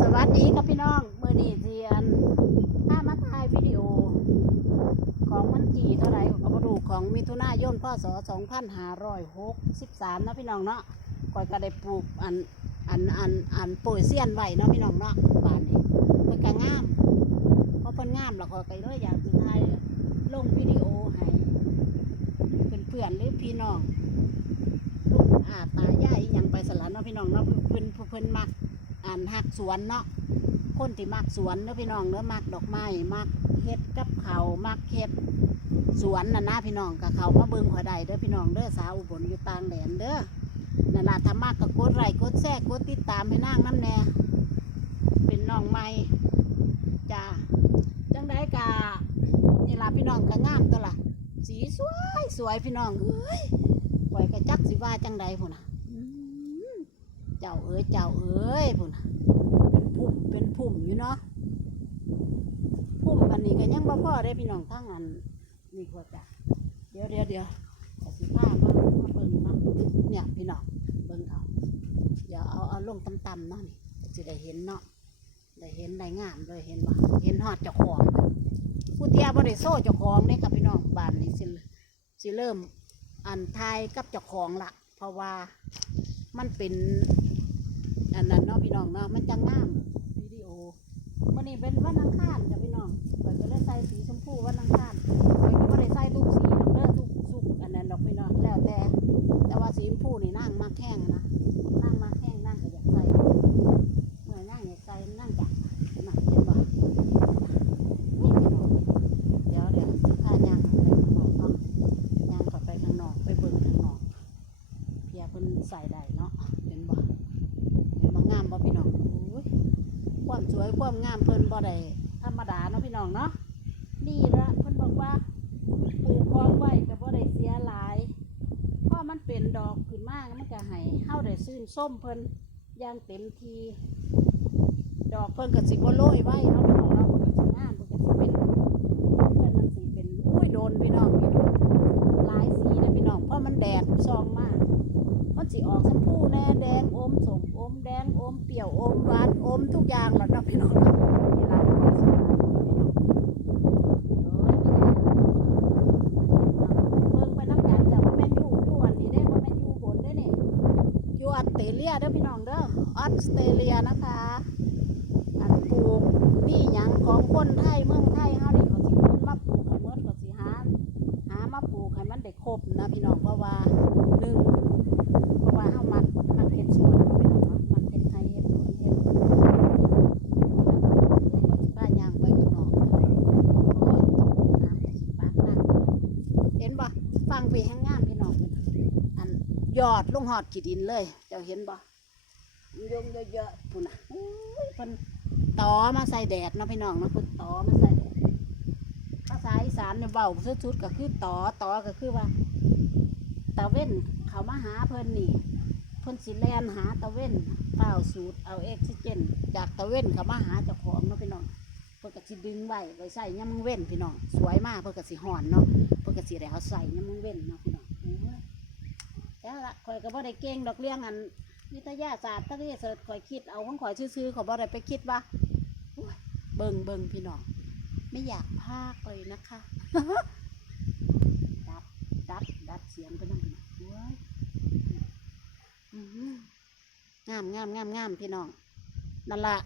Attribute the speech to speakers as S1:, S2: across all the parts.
S1: สวัสดีครับพี่น้องมือนี้เทียนถ้ามาถ่ายวิดีโอ ของมันจีเท่าไหร่ก็มาดูของมิถุนายนพศ2563นะพี่น้องเนาะก่อยก็ได้ปลูกอันอันอันอันปุ๋ยเสี้ยนไว้เนาะพี่น้องเนาะบ้านนี้มันก็งามเพราะเพิ่นงามแล้วก็ก็เลยอยากจะถ่ายลงวิดีโอให้เพื่อนๆหรือพี่น้องลุงอาตายายยังไปสลันเนาะพี่น้องเนาะเพิ่นเพิ่นมัก อ่านหักสวนเนาะคนที่มักสวนเนาะพี่น้องเนาะมักดอกไม้มักเฮ็ดกับเขามักเฮ็ดสวนน่ะนะพี่น้องกับเขามาเบิ่งขอยได้เด้อพี่น้องเด้อสาวอุบลอยู่ต่างแดนเด้อนั่นล่ะถ้ามากก็กดไลค์กดแชร์กดติดตามให้นางน้ำแน่เป็นน้องใหม่จ้าจังไดกะนี่ล่ะพี่น้องก็งามตัวล่ะสีสวยสวยพี่น้องเอ้ยข่อยก็จักสิว่าจังใดพุ่นน่ะ เจ้าเอ้ยเจ้าเอ้ยพุ่นเป็นพุ่มเป็นพุ่มอยู่เนาะพุ่มอันนี้ก็ยังบ่พอได้พี่น้องทั้งอันนี่ก็จ้ะเดี๋ยวเดี๋ยวเดี๋ยวจะสิพามามาเบิ่งเนาะเนี่ยพี่น้องเบิ่งเอาเดี๋ยวเอาเอาลงต่ำๆเนาะนี่จะได้เห็นเนาะได้เห็นได้งามเลยเห็นบ่เห็นฮอดเจ้าของผู้เทียบ่ได้โซ่เจ้าของเด้ครับพี่น้องบ้านนี้สิสิเริ่มอันทายกับเจ้าของละเพราะว่า มันเป็นอันนั้นเนาะพี่น้องเนาะมันจังงามวิดีโอวันนี้เป็นวันอังคารจ้ะพี่น้องเปิดก็เลยใส่สีชมพูวันอังคารเปิดก็ไม่ได้ใส่ทุกสีดอกเด้อทุกสุกอันนั้นดอกพี่น้องแล้วแต่ แต่ว่าสีชมพูนี่นั่งมากแข้งนะนั่งมากแข้งนั่งก็อยากใส่เมื่อนั่งอยากใส่นั่งอยากหนักเห็นบ่นี่พี่น้องเดี๋ยวเดี๋ยวสิพาย่างออกไปข้างนอกเนาะย่างเข้าไปข้างนอกไปเบิ่งข้างนอก เพียเพิ่นใส่ได้เนาะเห็นบ่เห็นบ่งามบ่พี่น้องโอ้ย ความสวยความงามเพิ่นบ่ได้ธรรมดาเนาะพี่น้องเนาะนี่ละเพิ่นบอกว่าปลูกของไว้ก็บ่ได้เสียหลายเพราะมันเป็นดอกขึ้นมามันก็ให้เฮาได้ซื่นส้มเพิ่นอย่างเต็มที ดอกเพิ่นก็สิบ่โรยไว้เนาะพี่น้องเนาเพิ่นก็สิงามเพิ่นก็สิเป็นเพิ่นมันสิเป็นอุ้ยโดนพี่น้องพี่น้องหลายสีนะพี่น้องเพราะมันแดดซองมาก มันสิออกชมพูแน่แดงอมสมอมแดงอมเปรี้ยวอมหวานอมทุกอย่างหละเนะพี่น้องเนาะเวลาเราไปส่งเอ้ยเบิ่งไปน้ำกันจ้ะว่าแม่นอยู่อยู่อันนี้ได้ว่าแม่นอยู่บนได้นี่อยู่ออสเตรเลียเด้อพี่น้องเด้อออสเตรเลียนะคะอันปลูกนี่ยังของคนไทยเมืองไทยเฮานี่เขาสิคนมาปลูกให้หมดเขาสิหาหามาปลูกให้มันได้ครบนะพี่น้องเพราะว่าหนึ่ง เพราะว่าเฮามักมักเฮ็ดสวนเนาะพี่น้องเนาะมักเฮ็ดไทยเฮ็ดสวนเฮ็ดเลยก็สิพาย่างไปข้างนอกโอ้ยน้ำก็สิปากนั่งเห็นบ่ฟังพี่แห้งงามพี่น้องเพิ่นอัน ยอดลงหอดขีดินเลย เจ้าเห็นบ่ยงเยอะๆพุ่นน่ะโอ้ยเพิ่นตอมาใส่แดดเนาะพี่น้องเนาะเพิ่นตอมาใส่แดดภาษาอีสานเนี่ยเว้าสุดๆก็คือตอตอก็คือว่าตะเว้นเขามาหาเพิ่นนี่เพิ่นสิแลนหาตะเว้นเฝ้าสูดเอาเออกซิเจน จากตะเว้นเขามาหาเจ้าของเนาะพี่น้องเพิ่นก็สิดึงไว้ไว้ใส่ยามมึงเว้นพี่น้องสวยมากเพิ่นก็สิหอนเนาะเพิ่นก็สิได้เอาใส่ยามมึงเว้นเนาะพี่น้อง แต่ละข่อยก็บ่ได้เก่งดอกเลี้ยงอันวิทยาศาสตร์ทะเลเสิร์ชข่อยคิดเอาของข่อยซื่อๆข่อยบ่ได้ไปคิดว่าเบิ่งเบิ่งพี่น้องไม่อยากพากเลยนะคะ ดับดับดับเสียงไปนั่นพี่น้องโอ้ยอื้อหืองามงามงามงามพี่น้องนั่นละ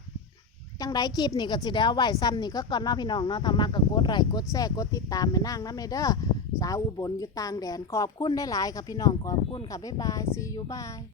S1: จังไดคลิปนี่ก็สิได้เอาไว้ซ้ำนี่ก็ก่อนเนาะพี่น้องเนาะทำมาก็กดไลค์กดแชร์กดติดตามไปนั่งน้ำเด้อ สาวอุบลอยู่ต่างแดนขอบคุณได้หลายๆค่ะพี่น้องขอบคุณค่ะบ๊ายบายซีอยู่บาย